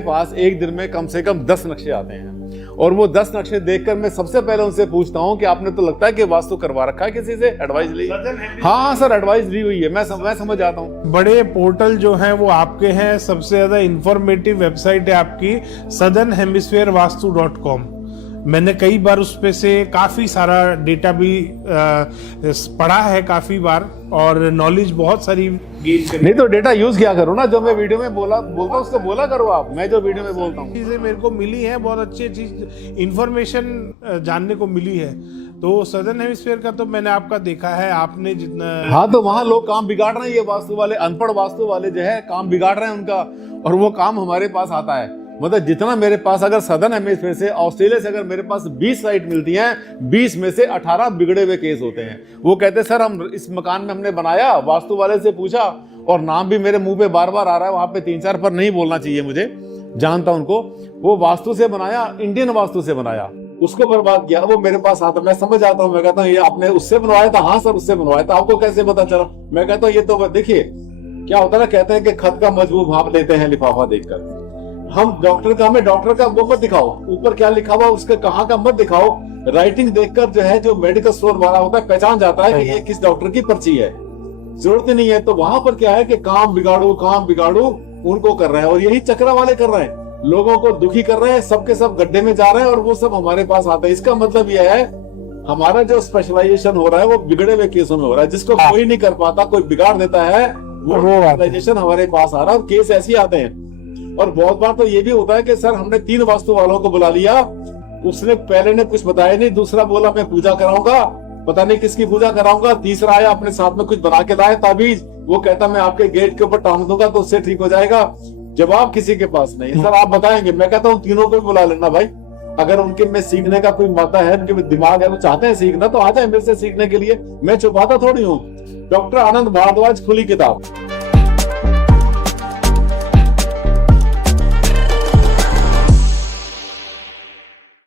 पास एक दिन में कम से कम 10 नक्शे आते हैं और वो 10 नक्शे देखकर मैं सबसे पहले उनसे पूछता हूँ कि आपने तो लगता है कि वास्तु करवा रखा है किसी से, एडवाइस ली? हाँ सर, एडवाइस ली हुई है, मैं समझ जाता हूँ। बड़े पोर्टल जो हैं वो आपके हैं, सबसे ज्यादा इंफॉर्मेटिव वेबसाइट है आपकी southernhemispherevastu.com। मैंने कई बार उस पे से काफी सारा डेटा भी पढ़ा है काफी बार, और नॉलेज बहुत सारी गेन करी। नहीं तो डेटा यूज किया करो ना, जो मैं वीडियो में बोलता हूँ उसको बोला करो आप। मैं जो वीडियो में बोलता हूँ चीजें मेरे को मिली है, बहुत अच्छी चीज इंफॉर्मेशन जानने को मिली है। तो सदर्न हेमिस्फीयर का तो मैंने आपका देखा है, आपने जितना। हाँ, तो वहाँ लोग काम बिगाड़ रहे हैं, ये वास्तु वाले, अनपढ़ वास्तु वाले जो है काम बिगाड़ रहे हैं उनका, और वो काम हमारे पास आता है। मतलब जितना मेरे पास, अगर सदर्न हेमिस्फीयर से, ऑस्ट्रेलिया से अगर मेरे पास 20 साइट मिलती हैं, 20 में से 18 बिगड़े हुए केस होते हैं। वो कहते हैं सर हम इस मकान में हमने बनाया, वास्तु वाले से पूछा, और नाम भी मेरे मुंह पे बार बार आ रहा है, वहां पे 3-4 पर नहीं बोलना चाहिए मुझे, जानता उनको। वो वास्तु से बनाया, इंडियन वास्तु से बनाया, उसको बर्बाद किया। वो मेरे पास आता, मैं समझ आता हूँ, मैं कहता हूँ ये आपने उससे बनवाया था? हाँ सर उससे बनवाया था। आपको कैसे पता चला? मैं कहता हूँ ये तो देखिए क्या होता है ना, कहते हैं कि खत का मजबूत भाप लेते हैं लिफाफा देखकर। हम डॉक्टर का, हमें डॉक्टर का वो मत दिखाओ, ऊपर क्या लिखा हुआ उसके कहाँ का मत दिखाओ। राइटिंग देखकर जो है, जो मेडिकल स्टोर वाला होता है पहचान जाता है कि ये किस डॉक्टर की पर्ची है, जरूरत नहीं है। तो वहां पर क्या है कि काम बिगाड़ू उनको कर रहे हैं, और यही चक्रा वाले कर रहे हैं, लोगों को दुखी कर रहे हैं, सबके सब गड्ढे में जा रहे हैं, और वो सब हमारे पास आते हैं। इसका मतलब यह है हमारा जो स्पेशलाइजेशन हो रहा है वो बिगड़े हुए केसों में हो रहा है, जिसको कोई नहीं कर पाता, कोई बिगाड़ देता है, वो स्पेशलाइजेशन हमारे पास आ रहा है, और केस ऐसे आते हैं। और बहुत बार तो ये भी होता है कि सर हमने 3 वास्तु वालों को बुला लिया, उसने पहले ने कुछ बताया नहीं, दूसरा बोला मैं पूजा कराऊंगा, पता नहीं किसकी पूजा कराऊंगा, तीसरा आया अपने साथ में कुछ बना के लाए ताबीज, वो कहता मैं आपके गेट के ऊपर टांग दूंगा तो उससे ठीक हो जाएगा। जवाब किसी के पास नहीं। सर आप बताएंगे? मैं कहता हूँ तीनों को बुला लेना भाई, अगर उनके में सीखने का कोई माता है, उनके में दिमाग है, वो चाहते हैं सीखना, तो आ जाए मेरे से सीखने के लिए, मैं छुपाता थोड़ी हूँ। डॉक्टर आनंद भारद्वाज, खुली किताब।